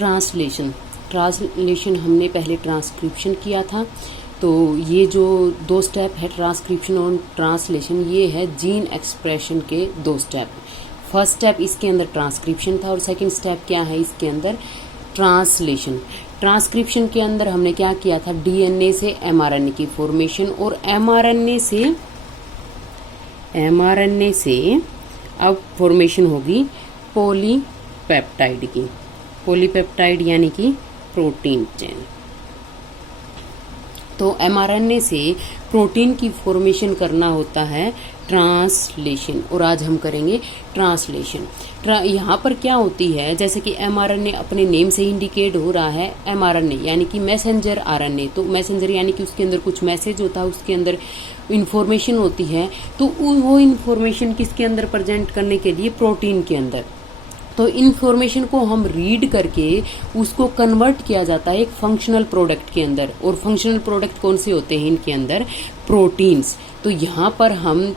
Translation हमने पहले transcription किया था। तो ये जो दो स्टेप है ट्रांसक्रिप्शन और ट्रांसलेशन, ये है जीन एक्सप्रेशन के दो स्टेप। फर्स्ट स्टेप इसके अंदर ट्रांसक्रिप्शन था और सेकंड स्टेप क्या है इसके अंदर, ट्रांसलेशन। ट्रांसक्रिप्शन के अंदर हमने क्या किया था, डीएनए से एमआरएनए की फॉर्मेशन, और एमआरएनए से अब फॉर्मेशन होगी पॉलीपेप्टाइड की। पॉलीपेप्टाइड यानी कि प्रोटीन चेन। तो एमआरएनए से प्रोटीन की फॉर्मेशन करना होता है ट्रांसलेशन, और आज हम करेंगे ट्रांसलेशन। यहाँ पर क्या होती है, जैसे कि एमआरएनए अपने नेम से इंडिकेट हो रहा है, एमआरएनए यानी कि मैसेंजर आरएनए। तो मैसेंजर यानी कि उसके अंदर कुछ मैसेज होता है, उसके अंदर इंफॉर्मेशन होती है। तो वो इंफॉर्मेशन किसके अंदर प्रेजेंट करने के लिए, प्रोटीन के अंदर। तो इन्फॉर्मेशन को हम रीड करके उसको कन्वर्ट किया जाता है एक फंक्शनल प्रोडक्ट के अंदर। और फंक्शनल प्रोडक्ट कौन से होते हैं इनके अंदर, प्रोटीन्स। तो यहाँ पर हम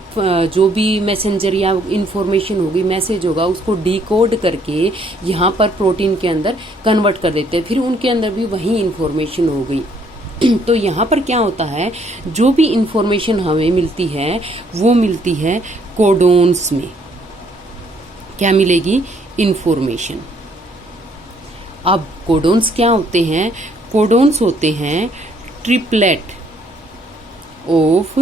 जो भी मैसेंजर या इन्फॉर्मेशन होगी, मैसेज होगा, उसको डिकोड करके यहाँ पर प्रोटीन के अंदर कन्वर्ट कर देते हैं। फिर उनके अंदर भी वही इन्फॉर्मेशन हो गई। तो यहाँ पर क्या होता है, जो भी इन्फॉर्मेशन हमें मिलती है वो मिलती है कोडोन्स में। क्या मिलेगी, इंफॉर्मेशन। अब कोडोन्स क्या होते हैं, कोडोन्स होते हैं triplet of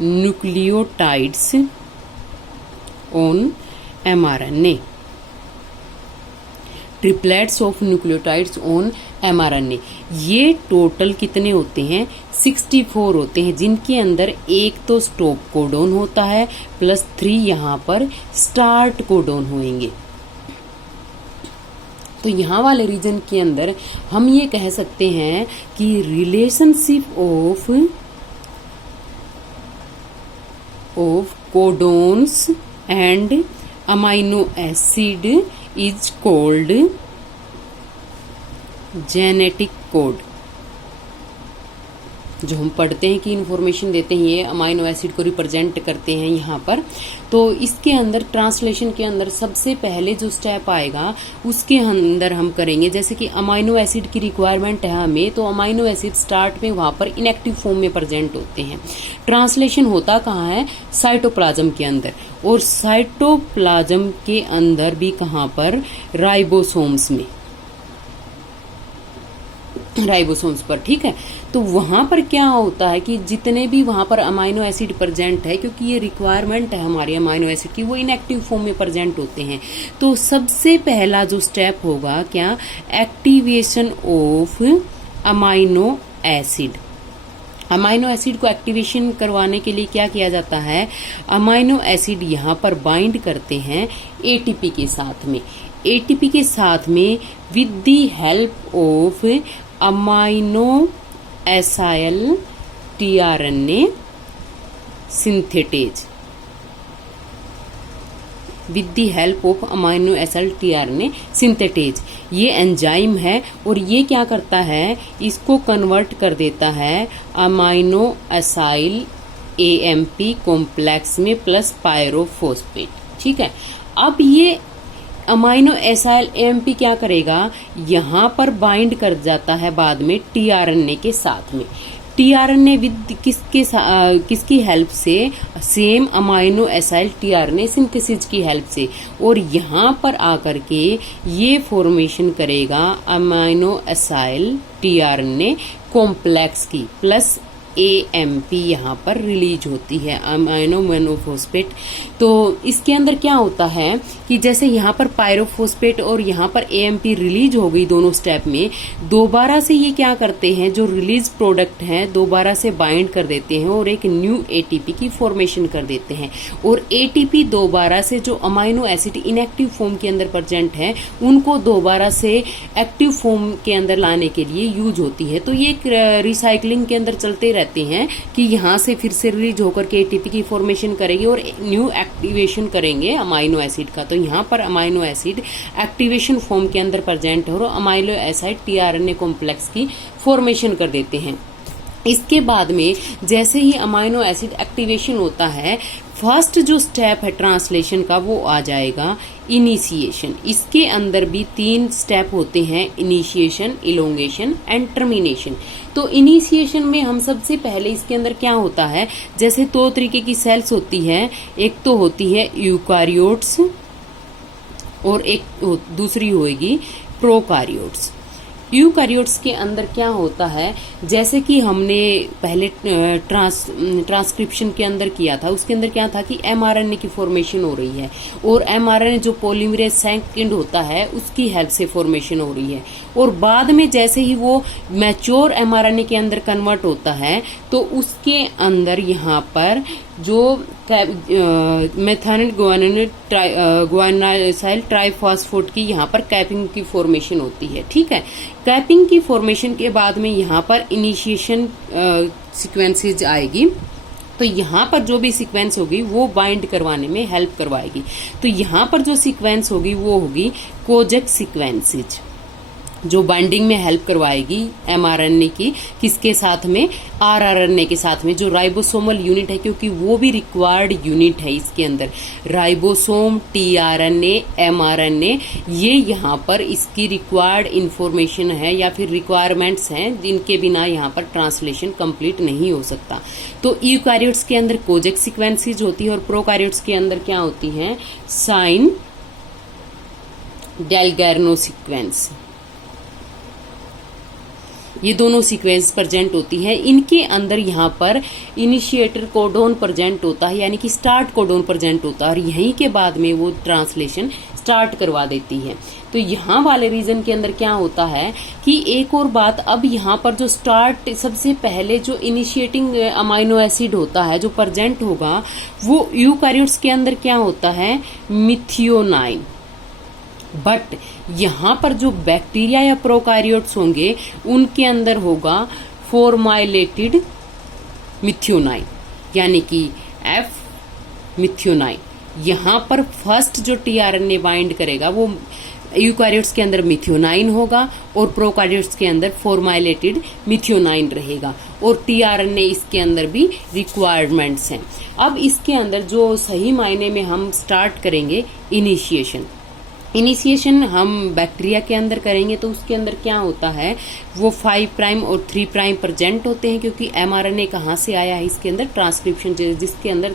nucleotides on mRNA. Triplets of nucleotides on mRNA, ये टोटल कितने होते हैं, 64 होते हैं, जिनके अंदर एक तो स्टॉप कोडोन होता है प्लस 3 यहाँ पर स्टार्ट कोडोन होंगे। तो यहाँ वाले रीजन के अंदर हम ये कह सकते हैं कि relationship of codons and amino acid is called genetic code. जो हम पढ़ते हैं कि इंफॉर्मेशन देते हैं, ये अमाइनो एसिड को रिप्रेजेंट करते हैं यहाँ पर। तो इसके अंदर ट्रांसलेशन के अंदर सबसे पहले जो स्टेप आएगा उसके अंदर हम करेंगे, जैसे कि अमाइनो एसिड की रिक्वायरमेंट है हमें, तो अमाइनो एसिड स्टार्ट में वहां पर इनएक्टिव फॉर्म में प्रेजेंट होते हैं। ट्रांसलेशन होता कहाँ है, साइटोप्लाज्म के अंदर, और साइटोप्लाज्म के अंदर भी कहाँ पर, राइबोसोम्स में, राइबोसोम्स पर। ठीक है, तो वहां पर क्या होता है कि जितने भी वहां पर अमाइनो एसिड प्रेजेंट है, क्योंकि ये रिक्वायरमेंट है हमारी अमाइनो एसिड की, वो इनएक्टिव फॉर्म में प्रेजेंट होते हैं। तो सबसे पहला जो स्टेप होगा क्या, activation of amino acid. Amino acid को एक्टिवेशन करवाने के लिए क्या किया जाता है, अमाइनो एसिड यहाँ पर बाइंड करते हैं एटीपी के साथ में। एटीपी के साथ में with the help of amino acyl tRNA synthetase, with the help of amino acyl tRNA synthetase. ये एंजाइम है और ये क्या करता है, इसको कन्वर्ट कर देता है अमाइनो एसाइल एएमपी कॉम्प्लेक्स में प्लस पायरोफॉस्फेट। ठीक है, अब ये अमाइनो एसाइल एएमपी क्या करेगा, यहाँ पर बाइंड कर जाता है बाद में टीआरएनए के साथ में। टीआरएनए विद किसकी हेल्प से, same amino acyl tRNA synthesis की हेल्प से, और यहाँ पर आकर के ये फॉर्मेशन करेगा अमाइनो एसाइल टीआरएनए कॉम्प्लेक्स की प्लस एएमपी यहाँ पर रिलीज होती है, अमाइनो मोनोफॉस्फेट। तो इसके अंदर क्या होता है कि जैसे यहाँ पर पायरोफॉस्फेट और यहाँ पर एएमपी रिलीज हो गई दोनों स्टेप में, दोबारा से ये क्या करते हैं, जो रिलीज प्रोडक्ट हैं दोबारा से बाइंड कर देते हैं और एक न्यू एटीपी की फॉर्मेशन कर देते हैं। और एटीपी दोबारा से जो अमाइनो एसिड इनएक्टिव फॉर्म के अंदर प्रेजेंट है उनको दोबारा से एक्टिव फॉर्म के अंदर लाने के लिए यूज होती है। तो ये रिसाइकलिंग के अंदर चलते रहते हैं कि यहाँ से फिर से रिलीज होकर के एटीपी की फॉर्मेशन करेगी और न्यू एक्टिवेशन करेंगे अमाइनो एसिड का। तो यहाँ पर अमाइनो एसिड एक्टिवेशन फॉर्म के अंदर प्रेजेंट हो और अमाइनो एसिड टीआरएनए कॉम्प्लेक्स की फॉर्मेशन कर देते हैं। इसके बाद में जैसे ही अमाइनो एसिड एक्टिवेशन होता है, फर्स्ट जो स्टेप है ट्रांसलेशन का वो आ जाएगा इनिशिएशन। इसके अंदर भी 3 स्टेप होते हैं, इनिशिएशन, इलोंगेशन एंड टर्मिनेशन। तो इनिशिएशन में हम सबसे पहले इसके अंदर क्या होता है, जैसे 2 तरीके की सेल्स होती है, एक तो होती है यूकारियोट्स और एक दूसरी होगी प्रोकारियोट्स। यूकारियोट्स के अंदर क्या होता है, जैसे कि हमने पहले ट्रांसक्रिप्शन के अंदर किया था, उसके अंदर क्या था कि एमआरएनए की फॉर्मेशन हो रही है और एमआरएनए जो पॉलीमरेज सेकेंड होता है उसकी हेल्प से फॉर्मेशन हो रही है, और बाद में जैसे ही वो मैच्योर एमआरएनए के अंदर कन्वर्ट होता है तो उसके अंदर यहाँ पर जो मेथानिल गुआनाइसाइल ट्राइफॉस्फेट की यहाँ पर कैपिंग की फॉर्मेशन होती है। ठीक है, कैपिंग की फॉर्मेशन के बाद में यहाँ पर इनिशिएशन सीक्वेंसेज आएगी। तो यहाँ पर जो भी सीक्वेंस होगी वो बाइंड करवाने में हेल्प करवाएगी। तो यहाँ पर जो सीक्वेंस होगी वो होगी कोजेक सीक्वेंसेज, जो बाइंडिंग में हेल्प करवाएगी एमआरएनए की, किसके साथ में, आरआरएनए के साथ में, जो राइबोसोमल यूनिट है, क्योंकि वो भी रिक्वायर्ड यूनिट है इसके अंदर। राइबोसोम, टीआरएनए, एमआरएनए, ये यहाँ पर इसकी रिक्वायर्ड इंफॉर्मेशन है या फिर रिक्वायरमेंट्स हैं जिनके बिना यहाँ पर ट्रांसलेशन कंप्लीट नहीं हो सकता। तो यूकैरियोट्स के अंदर कोजेक सीक्वेंसेज होती है और प्रोकैरियोट्स के अंदर क्या होती है, साइन डेल्गार्नो सीक्वेंस। ये दोनों सीक्वेंस प्रेजेंट होती है। इनके अंदर यहाँ पर इनिशिएटर कोडोन प्रेजेंट होता है, यानी कि स्टार्ट कोडोन प्रेजेंट होता है, और यहीं के बाद में वो ट्रांसलेशन स्टार्ट करवा देती है। तो यहाँ वाले रीजन के अंदर क्या होता है कि एक और बात, अब यहाँ पर जो स्टार्ट सबसे पहले जो इनिशिएटिंग अमाइनो एसिड होता है जो प्रेजेंट होगा वो यूकैरियोट्स के अंदर क्या होता है, मिथियोनाइन। बट यहाँ पर जो बैक्टीरिया या प्रोकैरियोट्स होंगे उनके अंदर होगा फॉर्माइलेटेड मिथियोनाइन, यानी कि एफ मिथियोनाइन। यहाँ पर फर्स्ट जो टीआरएनए बाइंड करेगा वो यूकैरियोट्स के अंदर मिथियोनाइन होगा और प्रोकैरियोट्स के अंदर फॉर्माइलेटेड मिथियोनाइन रहेगा, और टीआरएनए इसके अंदर भी रिक्वायरमेंट्स हैं। अब इसके अंदर जो सही मायने में हम स्टार्ट करेंगे इनिशिएशन हम बैक्टीरिया के अंदर करेंगे, तो उसके अंदर क्या होता है, वो 5 प्राइम और 3 प्राइम प्रेजेंट होते हैं, क्योंकि एमआरएनए कहाँ से आया है इसके अंदर, ट्रांसक्रिप्शन जिसके अंदर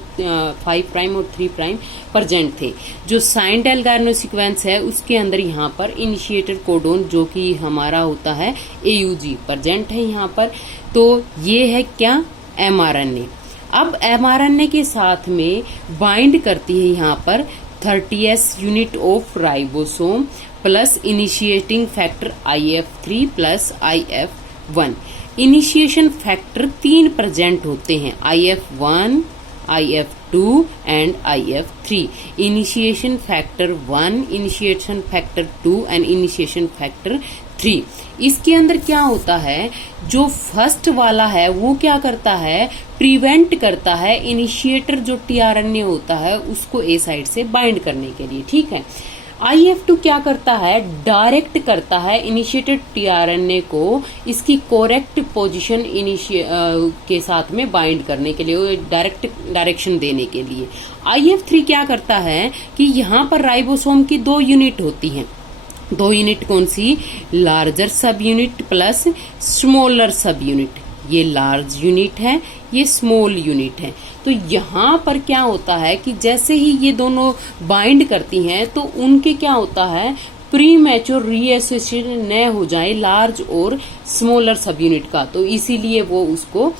5 प्राइम और 3 प्राइम प्रेजेंट थे। जो साइन डेल्गार्नो सीक्वेंस है उसके अंदर यहाँ पर इनिशिएटर कोडोन जो कि हमारा होता है एयूजी प्रेजेंट है यहाँ पर। तो ये है क्या, एमआरएनए। अब एमआरएनए के साथ में बाइंड करती है यहाँ पर 30s unit of ribosome plus initiating factor IF3 plus IF1। Initiation factor 3 present होते हैं, IF1, IF2 and IF3। Initiation factor 1, initiation factor 2 and initiation factor 3। इसके अंदर क्या होता है, जो फर्स्ट वाला है वो क्या करता है, प्रिवेंट करता है इनिशिएटर जो टीआरएनए होता है उसको ए साइड से बाइंड करने के लिए। ठीक है, IF2 क्या करता है, डायरेक्ट करता है इनिशिएटेड टीआरएनए को इसकी करेक्ट पोजीशन के साथ में बाइंड करने के लिए, डायरेक्शन देने के लिए। IF3 क्या करता है कि यहाँ पर राइबोसोम की 2 यूनिट होती हैं। 2 यूनिट कौन सी, larger subunit plus smaller subunit. ये लार्ज यूनिट है, ये स्मॉल यूनिट है। तो यहाँ पर क्या होता है कि जैसे ही ये दोनों बाइंड करती हैं तो उनके क्या होता है, प्री मैच्योर रीएसोसिएशन न हो जाए लार्ज और स्मॉलर सब यूनिट का, तो इसीलिए वो उसको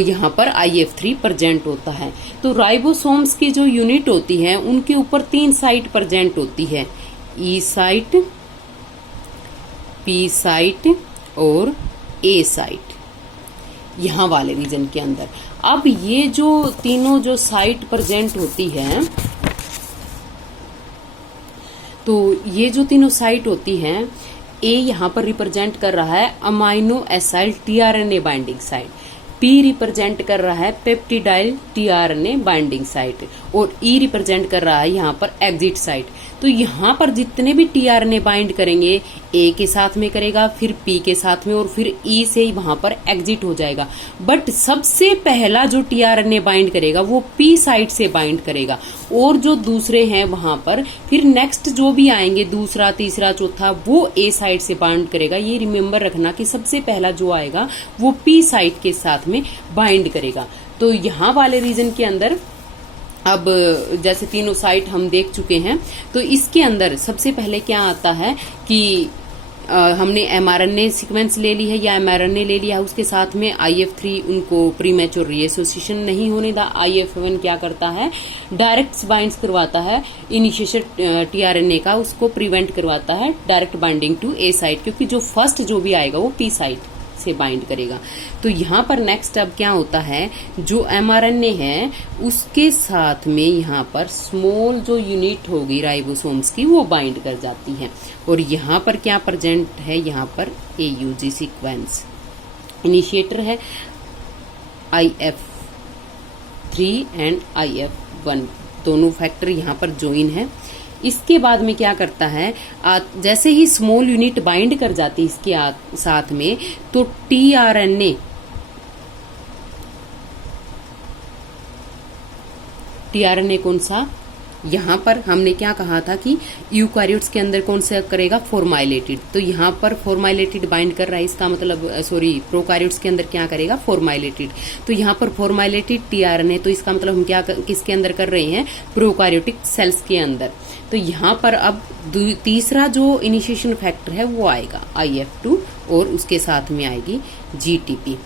यहाँ पर IF3 प्रेजेंट होता है। तो राइबोसोम्स की जो यूनिट होती है उनके ऊपर 3 साइट प्रेजेंट होती है, ई साइट, पी साइट और ए साइट, यहाँ वाले रीजन के अंदर। अब ये जो तीनों जो साइट प्रेजेंट होती है, तो ये जो तीनों साइट होती हैं, ए यहाँ पर रिप्रेजेंट कर रहा है amino acyl tRNA binding site, P represent कर रहा है पेप्टिडाइल टीआरएनए बाइंडिंग साइट, और ई रिप्रेजेंट कर रहा है यहाँ पर एग्जिट साइट। तो यहाँ पर जितने भी टीआरएनए बाइंड करेंगे ए के साथ में करेगा, फिर पी के साथ में, और फिर ई से ही वहां पर एग्जिट हो जाएगा। बट सबसे पहला जो टीआरएनए बाइंड करेगा वो पी साइड से बाइंड करेगा, और जो दूसरे हैं वहां पर फिर नेक्स्ट जो भी आएंगे दूसरा, तीसरा, चौथा, वो ए साइड से बाइंड करेगा। ये रिमेम्बर रखना कि सबसे पहला जो आएगा वो पी साइड के साथ में बाइंड करेगा। तो यहाँ वाले रीजन के अंदर अब जैसे तीनों साइट हम देख चुके हैं, तो इसके अंदर सबसे पहले क्या आता है कि हमने एमआरएनए सीक्वेंस ले ली है या एमआरएनए ले लिया है, उसके साथ में IF3 उनको प्रीमेच्योर रीएसोसिएशन नहीं होने दा। IF1 क्या करता है, डायरेक्ट बाइंड्स करवाता है इनिशिएशन टीआरएनए का, उसको प्रिवेंट करवाता है direct binding to a site, क्योंकि जो फर्स्ट जो भी आएगा वो पी साइट से बाइंड करेगा। तो यहाँ पर नेक्स्ट अब क्या होता है, जो एमआरएनए है उसके साथ में यहाँ पर स्मॉल जो यूनिट होगी राइबोसोम्स की वो बाइंड कर जाती है, और यहाँ पर क्या प्रेजेंट है, यहाँ पर AUG सीक्वेंस। इनिशिएटर है IF3 एंड IF1, दोनों फैक्टर यहाँ पर ज्वाइन है। इसके बाद में क्या करता है, जैसे ही स्मॉल यूनिट बाइंड कर जाती है इसके साथ में, तो टीआरएनए कौन सा, यहाँ पर हमने क्या कहा था कि यूकारियोट्स के अंदर कौन सा करेगा, फॉर्माइलेटेड। तो यहाँ पर फॉर्माइलेटेड बाइंड कर रहा है, इसका मतलब प्रोकारियोट्स के अंदर क्या करेगा, फॉर्माइलेटेड। तो यहाँ पर फॉर्माइलेटेड टीआरएनए, तो इसका मतलब हम क्या किसके अंदर कर रहे हैं, प्रोकारियोटिक सेल्स के अंदर। तो यहाँ पर अब तीसरा जो इनिशिएशन फैक्टर है वो आएगा IF2, और उसके साथ में आएगी GTP।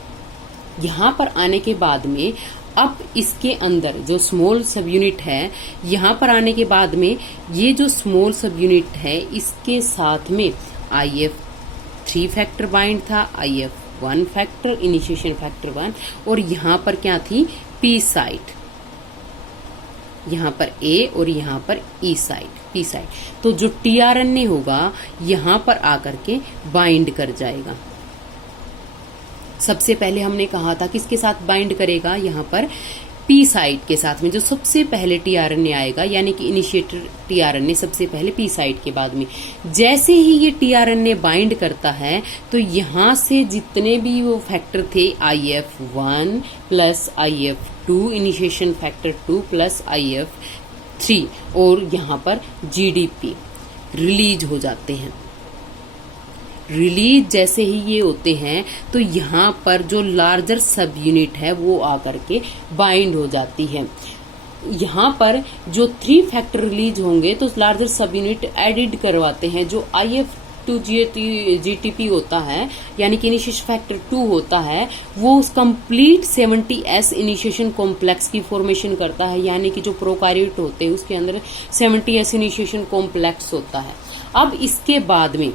यहाँ पर आने के बाद में अब इसके अंदर जो स्मॉल सब यूनिट है, यहाँ पर आने के बाद में ये जो स्मॉल सब यूनिट है इसके साथ में IF3 फैक्टर बाइंड था, IF1 फैक्टर, इनिशिएशन फैक्टर 1, और यहाँ पर क्या थी, पी साइट, यहाँ पर A और यहाँ पर E साइट, पी साइट। तो जो टीआरएनए होगा यहाँ पर आकर के बाइंड कर जाएगा। सबसे पहले हमने कहा था किसके साथ बाइंड करेगा, यहाँ पर पी साइट के साथ में, जो सबसे पहले टीआरएनए आएगा, यानी कि इनिशिएटर टीआरएनए सबसे पहले पी साइट के बाद में। जैसे ही ये टीआरएनए बाइंड करता है तो यहाँ से जितने भी वो फैक्टर थे, IF1 plus IF2, initiation factor 2 plus IF3, और यहाँ पर GDP रिलीज हो जाते हैं। रिलीज जैसे ही ये होते हैं तो यहाँ पर जो लार्जर सब यूनिट है वो आकर के बाइंड हो जाती है। यहाँ पर जो 3 फैक्टर रिलीज होंगे तो लार्जर सब यूनिट एडिड करवाते हैं। जो IF2 GTP होता है, यानी कि इनिशिएशन फैक्टर 2 होता है, वो कंप्लीट 70S इनिशिएशन कॉम्प्लेक्स की फॉर्मेशन करता है, यानी कि जो प्रोकारियोट होते हैं उसके अंदर 70S इनिशिएशन कॉम्प्लेक्स होता है। अब इसके बाद में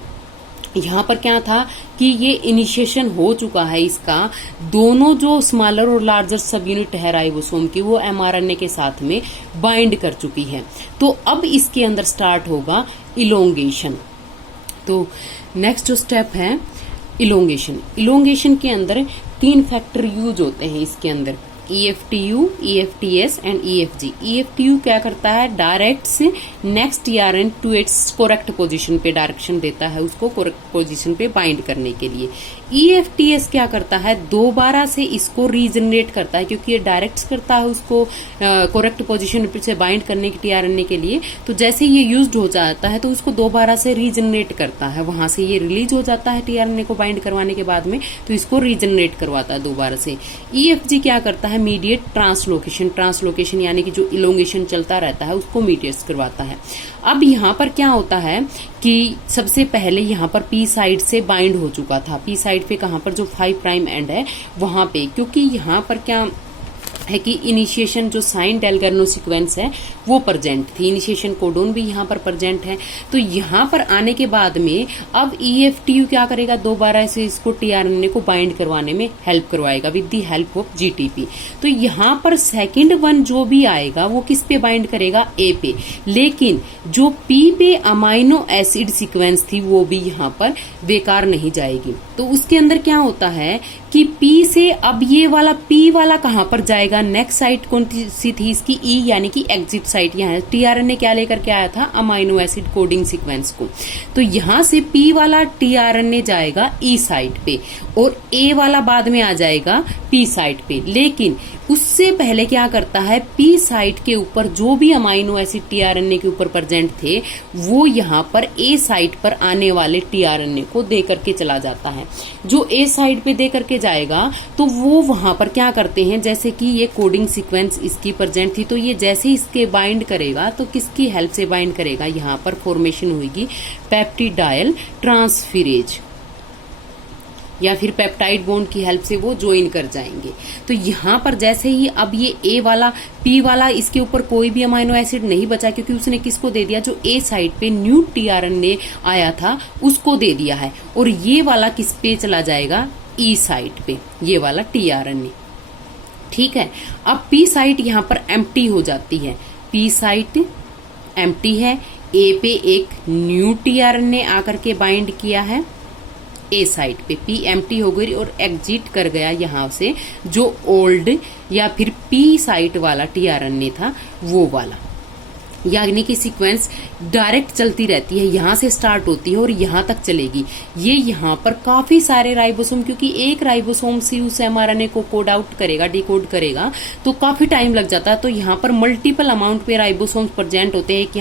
यहाँ पर क्या था कि ये इनिशिएशन हो चुका है इसका, दोनों जो स्मॉलर और लार्जर सब यूनिट है राइबोसोम की वो एमआरएनए के साथ में बाइंड कर चुकी है। तो अब इसके अंदर स्टार्ट होगा इलोंगेशन। तो नेक्स्ट जो स्टेप है इलोंगेशन। इलोंगेशन के अंदर 3 फैक्टर यूज होते हैं इसके अंदर, EFTU, EFTS and EFG। EFTU क्या करता है, डायरेक्ट से next TRN to its correct position पे डायरेक्शन देता है, उसको करेक्ट पोजीशन पे बाइंड करने के लिए। EFTS क्या करता है, दोबारा से इसको रीजनरेट करता है, क्योंकि ये डायरेक्ट करता है उसको करेक्ट पोजीशन पे बाइंड करने के टीआरएनए के लिए। तो जैसे ये यूज्ड हो जाता है तो उसको दोबारा से रीजनरेट करता है, वहां से ये रिलीज हो जाता है टीआरएनए को बाइंड करवाने के बाद में, तो इसको रीजनरेट करवाता है दोबारा से। EFG क्या करता है, मीडिएट ट्रांसलोकेशन यानी कि जो इलोंगेशन चलता रहता है उसको मीडिएट करवाता है। अब यहाँ पर क्या होता है कि सबसे पहले यहाँ पर पी साइड से बाइंड हो चुका था, पी साइड पे कहाँ पर जो 5 प्राइम एंड है वहां पे, क्योंकि यहाँ पर क्या है कि इनिशिएशन जो साइन डेलगर्नो सीक्वेंस है वो प्रेजेंट थी, इनिशिएशन कोडोन भी यहाँ पर प्रेजेंट है। तो यहाँ पर आने के बाद में अब EFTU क्या करेगा, दोबारा से इसको टीआरएनए को बाइंड करवाने में हेल्प करवाएगा with the help of GTP। तो यहाँ पर सेकंड वन जो भी आएगा वो किस पे बाइंड करेगा, A पे, लेकिन जो P पे अमाइनो एसिड सीक्वेंस थी वो भी यहाँ पर बेकार नहीं जाएगी। तो उसके अंदर क्या होता है कि P से अब ये वाला P वाला कहाँ पर जाएगा, नेक्स्ट साइट कौन सी थी इसकी, ई यानी कि एग्जिट साइट। यहाँ टीआरएनए क्या लेकर के आया था, अमाइनो एसिड कोडिंग सीक्वेंस को। तो यहाँ से पी वाला टीआरएनए जाएगा ई साइट पे और ए वाला बाद में आ जाएगा पी साइट पे। लेकिन उससे पहले क्या करता है, पी साइट के ऊपर जो भी अमाइनो एसिड टीआरएनए के ऊपर प्रेजेंट थे वो यहाँ पर ए साइट पर आने वाले टीआरएनए को दे करके चला जाता है। जो ए साइट पे दे करके जाएगा तो वो वहां पर क्या करते हैं, जैसे कि ये कोडिंग सीक्वेंस इसकी प्रेजेंट थी, तो ये जैसे इसके बाइंड करेगा तो किसकी हेल्प से बाइंड करेगा, यहाँ पर फॉर्मेशन होगी पेप्टिडाइल ट्रांसफेरेज या फिर पेप्टाइड बॉन्ड की हेल्प से वो ज्वाइन कर जाएंगे। तो यहाँ पर जैसे ही अब ये ए वाला पी वाला इसके ऊपर कोई भी अमाइनो एसिड नहीं बचा, क्योंकि उसने किसको दे दिया, जो ए साइड पे न्यू टीआरएनए आया था उसको दे दिया है। और ये वाला किस पे चला जाएगा, ई साइट पे, ये वाला टीआरएनए। ठीक है, अब पी साइट यहाँ पर एम्प्टी हो जाती है, पी साइट एम्प्टी है, ए पे एक न्यू टीआरएनए आकर के बाइंड किया है ए साइट पे, पी एम्प्टी हो गई और एग्जिट कर गया यहाँ से जो ओल्ड या फिर पी साइट वाला टीआरएनए था वो वाला। यानी कि सीक्वेंस डायरेक्ट चलती रहती है, यहाँ से स्टार्ट होती है और यहाँ तक चलेगी। ये यहाँ पर काफी सारे राइबोसोम, क्योंकि एक राइबोसोम से उस एमआरएनए को कोड आउट करेगा, डिकोड करेगा, तो काफी टाइम लग जाता है। तो यहाँ पर मल्टीपल अमाउंट पे राइबोसोम प्रेजेंट होते हैं, एक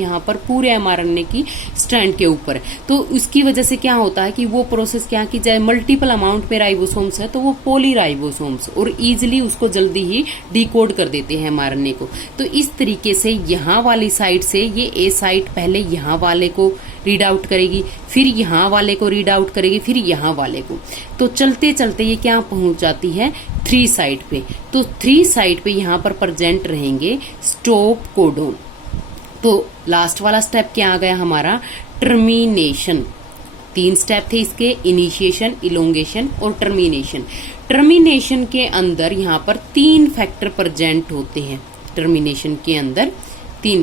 यहाँ पर पूरे एमआरएनए की स्ट्रैंड के ऊपर। तो उसकी वजह से क्या होता है कि वो प्रोसेस क्या की जाए, मल्टीपल अमाउंट पे राइबोसोम्स है तो वो पोली राइबोसोम्स और इजिली उसको जल्दी ही डिकोड कर देते हैं एमआरएनए को। तो इस तरीके से यहाँ वाली साइड से ये ए साइट पहले यहाँ वाले को रीड आउट करेगी, फिर यहाँ वाले को रीड आउट करेगी, फिर यहाँ वाले को। तो चलते चलते ये क्या पहुंच जाती है, 3 साइट पे। तो 3 साइट पे यहाँ पर प्रेजेंट रहेंगे स्टॉप कोडोन। तो लास्ट वाला स्टेप क्या आ गया हमारा, टर्मिनेशन। 3 स्टेप थे इसके, इनिशिएशन, इलोंगेशन और टर्मिनेशन। टर्मिनेशन के अंदर यहाँ पर 3 फैक्टर प्रेजेंट होते हैं। टर्मिनेशन के अंदर 3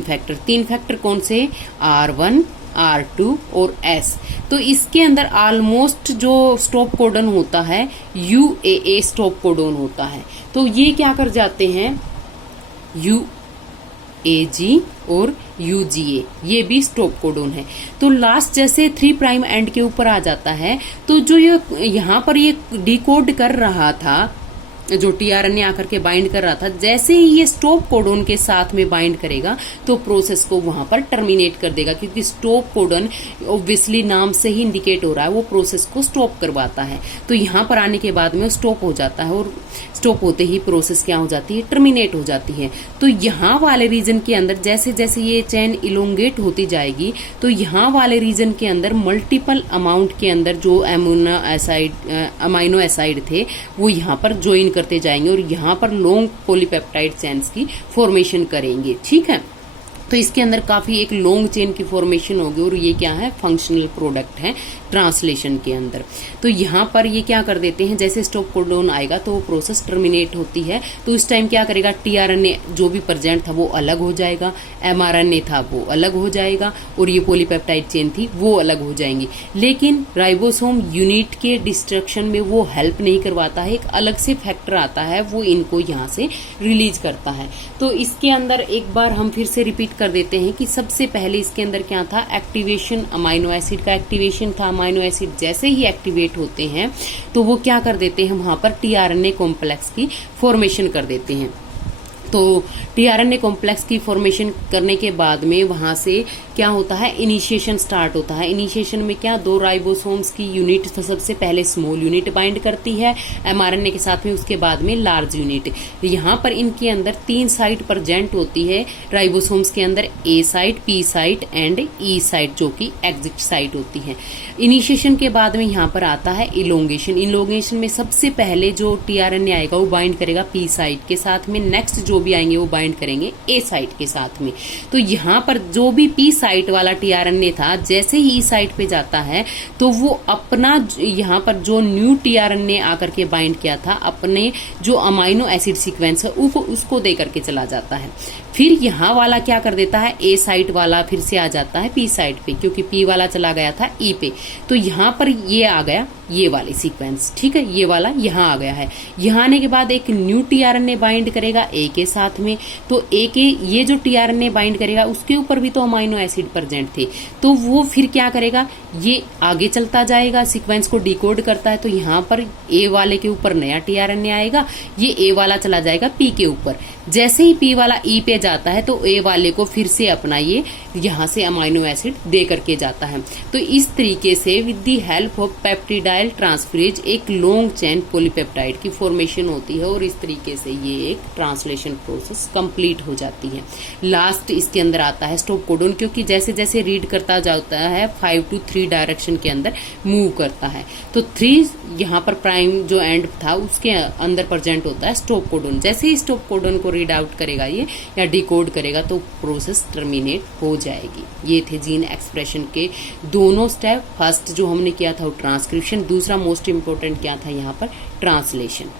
फैक्टर कौन से, R1, R2 और S। तो इसके अंदर ऑलमोस्ट जो स्टॉप कोडन होता है UAA स्टॉप कोडन होता है। तो ये क्या कर जाते हैं, UAG और UGA, ये भी स्टॉप कोडन है। तो लास्ट जैसे 3 प्राइम एंड के ऊपर आ जाता है, तो जो ये यहाँ पर ये डिकोड कर रहा था, जो टीआरएनए आकर के बाइंड कर रहा था, जैसे ही ये स्टॉप कोडन के साथ में बाइंड करेगा तो प्रोसेस को वहां पर टर्मिनेट कर देगा, क्योंकि स्टॉप कोडन ऑब्वियसली नाम से ही इंडिकेट हो रहा है वो प्रोसेस को स्टॉप करवाता है। तो यहाँ पर आने के बाद में स्टॉप हो जाता है और स्टॉप होते ही प्रोसेस क्या हो जाती है, टर्मिनेट हो जाती है। तो यहाँ वाले रीजन के अंदर जैसे जैसे ये चेन इलोंगेट होती जाएगी तो यहाँ वाले रीजन के अंदर मल्टीपल अमाउंट के अंदर जो अमाइनो एसाइड थे वो यहाँ पर ज्वाइन करते जाएंगे और यहाँ पर लॉन्ग पॉलीपेप्टाइड चेन्स की फॉर्मेशन करेंगे। ठीक है, तो इसके अंदर काफी एक लॉन्ग चेन की फॉर्मेशन होगी और ये क्या है, फंक्शनल प्रोडक्ट है ट्रांसलेशन के अंदर। तो यहाँ पर ये क्या कर देते हैं, जैसे स्टॉप कोडोन आएगा तो वो प्रोसेस टर्मिनेट होती है। तो इस टाइम क्या करेगा, टीआरएनए जो भी प्रेजेंट था वो अलग हो जाएगा, एमआरएनए था वो अलग हो जाएगा और ये पॉलीपेप्टाइड चेन थी वो अलग हो जाएंगी। लेकिन राइबोसोम यूनिट के डिस्ट्रक्शन में वो हेल्प नहीं करवाता है, एक अलग से फैक्टर आता है वो इनको यहाँ से रिलीज करता है। तो इसके अंदर एक बार हम फिर से रिपीट कर देते हैं कि सबसे पहले इसके अंदर क्या था, एक्टिवेशन, अमाइनो एसिड का एक्टिवेशन था। अमाइनो एसिड जैसे ही एक्टिवेट होते हैं तो वो क्या कर देते हैं, वहां पर टीआरएनए कॉम्प्लेक्स की फॉर्मेशन कर देते हैं। तो टीआरएनए कॉम्प्लेक्स की फॉर्मेशन करने के बाद में वहां से क्या होता है, इनिशिएशन स्टार्ट होता है। इनिशिएशन में क्या, 2 राइबोसोम्स की यूनिट तो सबसे पहले स्मॉल यूनिट बाइंड करती है एमआरएनए के साथ में, उसके बाद में लार्ज यूनिट। यहाँ पर इनके अंदर 3 साइट प्रेजेंट होती है राइबोसोम्स के अंदर, A site, P site and E site, जो कि एग्जिट साइट होती है। इनिशिएशन के बाद में यहाँ पर आता है इलोंगेशन। इलोंगेशन में सबसे पहले जो टीआरएनए आएगा वो बाइंड करेगा पी साइट के साथ में, नेक्स्ट जो भी आएंगे वो बाइंड करेंगे ए साइट के साथ में। तो यहाँ पर जो भी पी साइट वाला टीआरएनए था जैसे ही ई साइट पे जाता है तो वो अपना यहाँ पर जो न्यू टीआरएनए आकर के बाइंड किया था अपने जो अमाइनो एसिड सीक्वेंस है उसको दे करके चला जाता है। फिर यहाँ वाला क्या कर देता है, ए साइट वाला फिर से आ जाता है पी साइट पे, क्योंकि पी वाला चला गया था ई पे। तो यहाँ पर ये आ गया ये वाली सीक्वेंस, ठीक है, ये वाला यहाँ आ गया है। यहाँ आने के बाद एक न्यू टीआरएनए बाइंड करेगा ए के साथ में, तो ए के ये जो टीआरएनए बाइंड करेगा उसके ऊपर भी तो अमाइनो एसिड प्रेजेंट थे, तो वो फिर क्या करेगा, ये आगे चलता जाएगा, सीक्वेंस को डिकोड करता है। तो यहाँ पर ए वाले के ऊपर नया टीआरएनए आएगा, ये ए वाला चला जाएगा पी के ऊपर। जैसे ही पी वाला ई पे जाता है तो ए वाले को फिर से अपना ये यहाँ से अमाइनो एसिड दे करके जाता है। तो इस तरीके से with the help of peptidyl transferase एक लॉन्ग चेन पॉलीपेप्टाइड की फॉर्मेशन होती है, और इस तरीके से ये एक ट्रांसलेशन प्रोसेस कंप्लीट हो जाती है। लास्ट इसके अंदर आता है स्टॉप कोडॉन, क्योंकि जैसे जैसे रीड करता जाता है 5 to 3 डायरेक्शन के अंदर मूव करता है। तो 3 यहाँ पर प्राइम जो एंड था उसके अंदर प्रेजेंट होता है स्टॉप कोडॉन। जैसे ही स्टॉप कोडॉन को रीड आउट करेगा ये या डिकोड करेगा तो प्रोसेस टर्मिनेट हो जाएगी। ये थे जीन एक्सप्रेशन के दोनों स्टेप। फर्स्ट जो हमने किया था वो ट्रांसक्रिप्शन, दूसरा मोस्ट इंपोर्टेंट क्या था यहाँ पर ट्रांसलेशन।